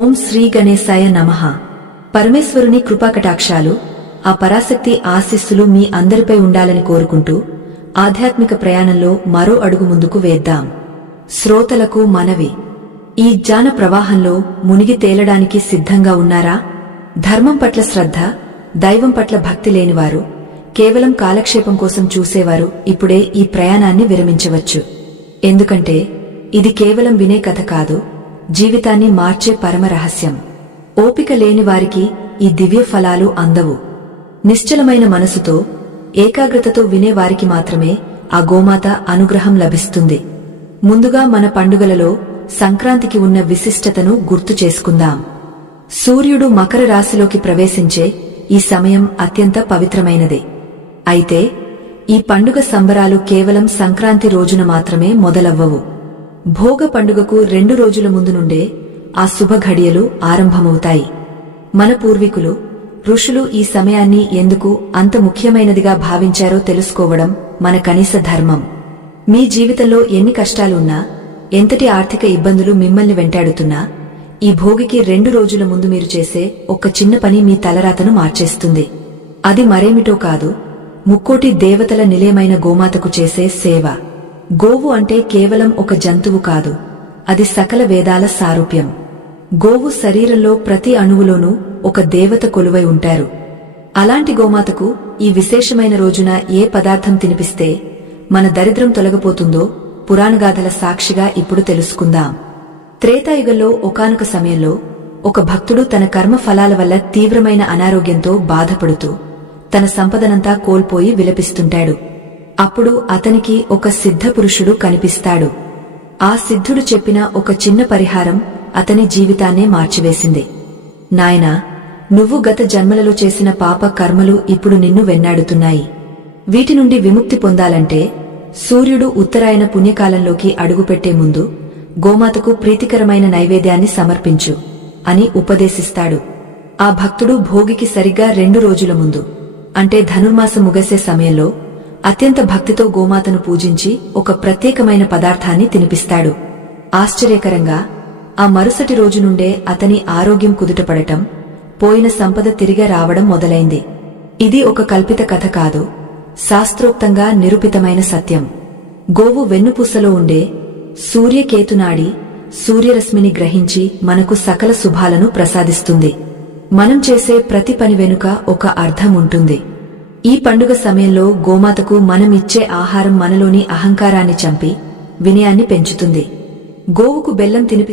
ఓం శ్రీ గణేశాయ నమః. పరమేశ్వరుని కృపాకటాక్షాలు, ఆ పరాశక్తి ఆశీస్సులు మీ అందరిపై ఉండాలని కోరుకుంటూ ఆధ్యాత్మిక ప్రయాణంలో మరో అడుగు ముందుకు వేద్దాం. శ్రోతలకు మనవి, ఈ జ్ఞాన ప్రవాహంలో మునిగి తేలడానికి సిద్ధంగా ఉన్నారా? ధర్మం పట్ల శ్రద్ధ, దైవం పట్ల భక్తి లేనివారు, కేవలం కాలక్షేపం కోసం చూసేవారు ఇప్పుడే ఈ ప్రయాణాన్ని విరమించవచ్చు. ఎందుకంటే ఇది కేవలం వినే కథ కాదు, జీవితాన్ని మార్చే పరమ రహస్యం. ఓపిక లేని వారికి ఈ దివ్య ఫలాలు అందవు. నిశ్చలమైన మనసుతో, ఏకాగ్రతతో వినేవారికి మాత్రమే ఆ గోమాత అనుగ్రహం లభిస్తుంది. ముందుగా మన పండుగలలో సంక్రాంతికి ఉన్న విశిష్టతను గుర్తు చేసుకుందాం. సూర్యుడు మకర రాశిలోకి ప్రవేశించే ఈ సమయం అత్యంత పవిత్రమైనదే. అయితే ఈ పండుగ సంబరాలు కేవలం సంక్రాంతి రోజున మాత్రమే మొదలవ్వవు. భోగ పండుగకు 2 రోజుల ముందు నుండే ఆ శుభ ఘడియలు ఆరంభమవుతాయి. మన పూర్వీకులు, ఋషులు ఈ సమయాన్ని ఎందుకు అంత ముఖ్యమైనదిగా భావించారో తెలుసుకోవడం మన కనీస ధర్మం. మీ జీవితంలో ఎన్ని కష్టాలున్నా, ఎంతటి ఆర్థిక ఇబ్బందులు మిమ్మల్ని వెంటాడుతున్నా, ఈ భోగికి 2 రోజుల ముందు మీరు చేసే ఒక చిన్న పని మీ తలరాతను మార్చేస్తుంది. అది మరేమిటో కాదు, ముక్కోటి దేవతల నిలయమైన గోమాతకు చేసే సేవ. గోవు అంటే కేవలం ఒక జంతువు కాదు, అది సకల వేదాల సారూప్యం. గోవు శరీరంలో ప్రతి అణువులోనూ ఒక దేవత కొలువై ఉంటారు. అలాంటి గోమాతకు ఈ విశేషమైన రోజున ఏ పదార్థం తినిపిస్తే మన దరిద్రం తొలగిపోతుందో పురాణగాథల సాక్షిగా ఇప్పుడు తెలుసుకుందాం. త్రేతాయుగంలో ఒకానొక సమయంలో ఒక భక్తుడు తన కర్మ ఫలాల వల్ల తీవ్రమైన అనారోగ్యంతో బాధపడుతూ తన సంపదనంతా కోల్పోయి విలపిస్తుంటాడు. అప్పుడు అతనికి ఒక సిద్ధపురుషుడు కనిపిస్తాడు. ఆ సిద్ధుడు చెప్పిన ఒక చిన్న పరిహారం అతని జీవితాన్నే మార్చివేసింది. నాయనా, నువ్వు గత జన్మలలో చేసిన పాప కర్మలు ఇప్పుడు నిన్ను వెన్నాడుతున్నాయి. వీటి నుండి విముక్తి పొందాలంటే సూర్యుడు ఉత్తరాయణ పుణ్యకాలంలోకి అడుగుపెట్టే ముందు గోమాతకు ప్రీతికరమైన నైవేద్యాన్ని సమర్పించు అని ఉపదేశిస్తాడు. ఆ భక్తుడు భోగికి సరిగ్గా 2 రోజుల ముందు, అంటే ధనుర్మాసం ముగిసే సమయంలో అత్యంత భక్తితో గోమాతను పూజించి ఒక ప్రత్యేకమైన పదార్థాన్ని తినిపిస్తాడు. ఆశ్చర్యకరంగా ఆ మరుసటి రోజు నుండే అతని ఆరోగ్యం కుదుటపడటం, పోయిన సంపద తిరిగి రావడం మొదలైంది. ఇది ఒక కల్పిత కథ కాదు, శాస్త్రోక్తంగా నిరూపితమైన సత్యం. గోవు వెన్నుపూసలో ఉండే సూర్యకేతునాడి సూర్యరశ్మిని గ్రహించి మనకు సకల శుభాలను ప్రసాదిస్తుంది. మనం చేసే ప్రతి పని వెనుక ఒక అర్థం ఉంటుంది. ఈ పండుగ సమయంలో గోమాతకు మనం ఇచ్చే ఆహారం మనలోని అహంకారాన్ని చంపి వినయాన్ని పెంచుతుంది. గోవుకు బెల్లం తినిపి